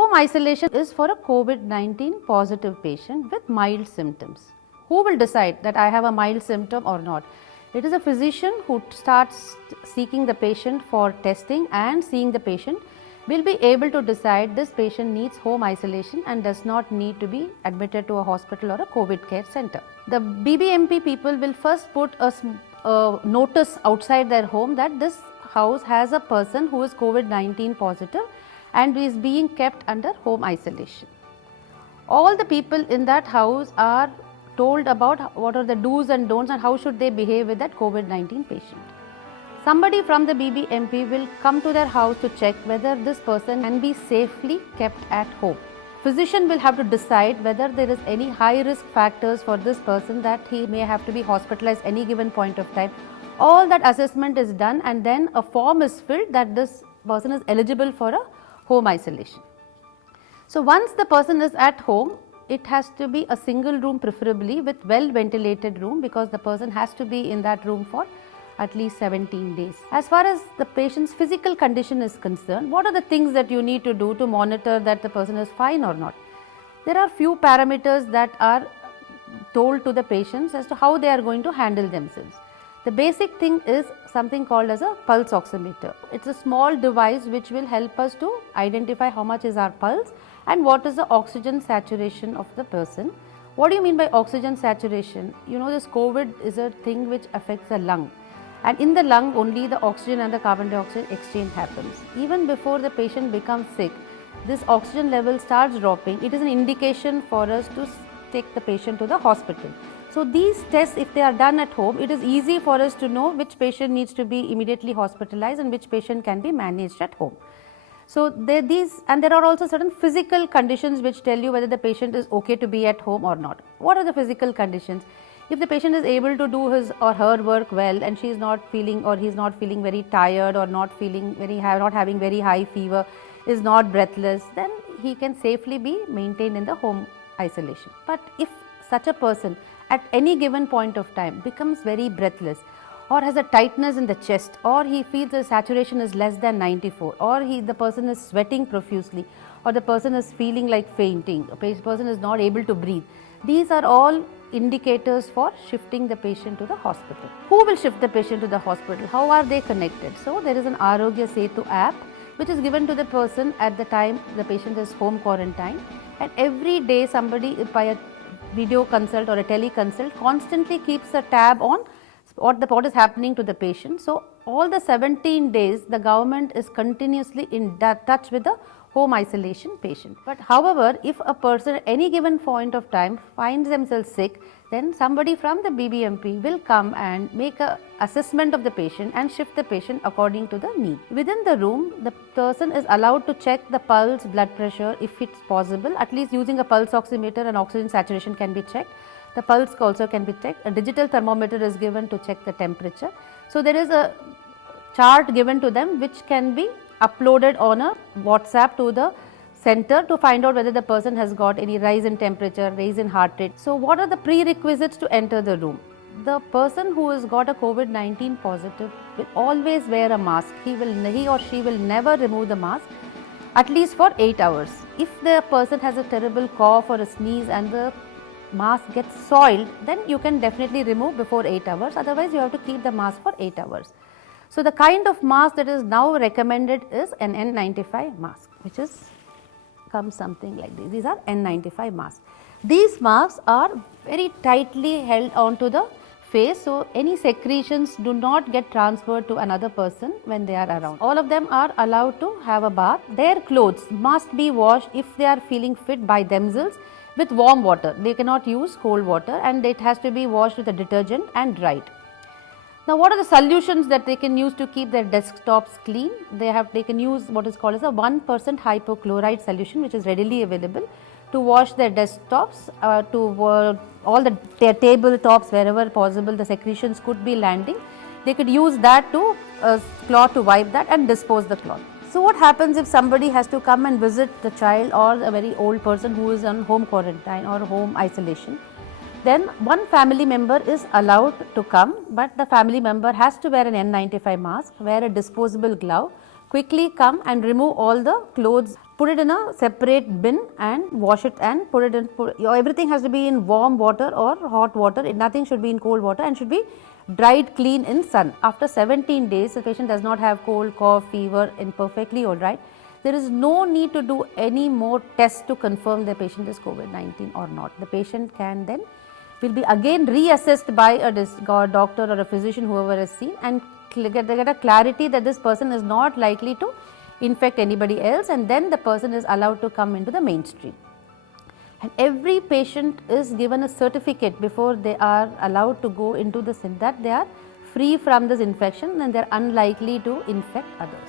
Home isolation is for a COVID-19 positive patient with mild symptoms. Who will decide that I have a mild symptom or not? It is a physician who starts seeking the patient for testing and seeing the patient will be able to decide this patient needs home isolation and does not need to be admitted to a hospital or a COVID care center. The BBMP people will first put a notice outside their home that this house has a person who is COVID-19 positive and is being kept under home isolation. All the people in that house are told about what are the do's and don'ts and how should they behave with that COVID-19 patient. Somebody from the BBMP will come to their house to check whether this person can be safely kept at home. Physician will have to decide whether there is any high risk factors for this person that he may have to be hospitalized any given point of time. All that assessment is done and then a form is filled that this person is eligible for a home isolation. So once the person is at home, it has to be a single room preferably with well ventilated room because the person has to be in that room for at least 17 days. As far as the patient's physical condition is concerned, what are the things that you need to do to monitor that the person is fine or not? There are few parameters that are told to the patients as to how they are going to handle themselves. The basic thing is something called as a pulse oximeter. It's a small device which will help us to identify how much is our pulse and what is the oxygen saturation of the person. What do you mean by oxygen saturation? You know, this COVID is a thing which affects the lung. And in the lung only the oxygen and the carbon dioxide exchange happens. Even before the patient becomes sick, this oxygen level starts dropping. It is an indication for us to take the patient to the hospital. So these tests, if they are done at home, it is easy for us to know which patient needs to be immediately hospitalized and which patient can be managed at home. So there are also certain physical conditions which tell you whether the patient is okay to be at home or not. What are the physical conditions? If the patient is able to do his or her work well and she is not feeling or he is not feeling very tired or not having very high fever, is not breathless, then he can safely be maintained in the home isolation. But if such a person at any given point of time becomes very breathless or has a tightness in the chest or he feels the saturation is less than 94 or the person is sweating profusely or the person is feeling like fainting, a person is not able to breathe, these are all indicators for shifting the patient to the hospital. Who will shift the patient to the hospital? How are they connected? So there is an Arogya Setu app which is given to the person at the time the patient is home quarantine, and every day somebody by a video consult or a teleconsult constantly keeps a tab on what is happening to the patient. So all the 17 days the government is continuously in touch with the home isolation patient. But however, if a person at any given point of time finds themselves sick, then somebody from the BBMP will come and make an assessment of the patient and shift the patient according to the need. Within the room, the person is allowed to check the pulse, blood pressure if it's possible, at least using a pulse oximeter and oxygen saturation can be checked. The pulse also can be checked. A digital thermometer is given to check the temperature. So there is a chart given to them which can be uploaded on a WhatsApp to the center to find out whether the person has got any rise in temperature, rise in heart rate. So what are the prerequisites to enter the room? The person who has got a COVID-19 positive will always wear a mask. He or she will never remove the mask at least for 8 hours. If the person has a terrible cough or a sneeze and the mask gets soiled, then you can definitely remove before 8 hours. Otherwise, you have to keep the mask for 8 hours. So the kind of mask that is now recommended is an N95 mask, which comes something like this. These are N95 masks. These masks are very tightly held onto the face, so any secretions do not get transferred to another person when they are around. All of them are allowed to have a bath. Their clothes must be washed if they are feeling fit by themselves with warm water. They cannot use cold water and it has to be washed with a detergent and dried. Now, what are the solutions that they can use to keep their desktops clean? They can use what is called as a 1% hypochlorite solution, which is readily available to wash their desktops, all their tabletops wherever possible the secretions could be landing. They could use that to cloth to wipe that and dispose the cloth. So what happens if somebody has to come and visit the child or a very old person who is on home quarantine or home isolation? Then one family member is allowed to come, but the family member has to wear an N95 mask, wear a disposable glove, quickly come and remove all the clothes, put it in a separate bin and wash it and put it in, everything has to be in warm water or hot water, nothing should be in cold water and should be dried clean in sun. After 17 days, the patient does not have cold, cough, fever and perfectly alright. There is no need to do any more tests to confirm the patient is COVID-19 or not. The patient can then will be again reassessed by a doctor or a physician, whoever has seen, and get a clarity that this person is not likely to infect anybody else, and then the person is allowed to come into the mainstream. And every patient is given a certificate before they are allowed to go into the that they are free from this infection and they are unlikely to infect others.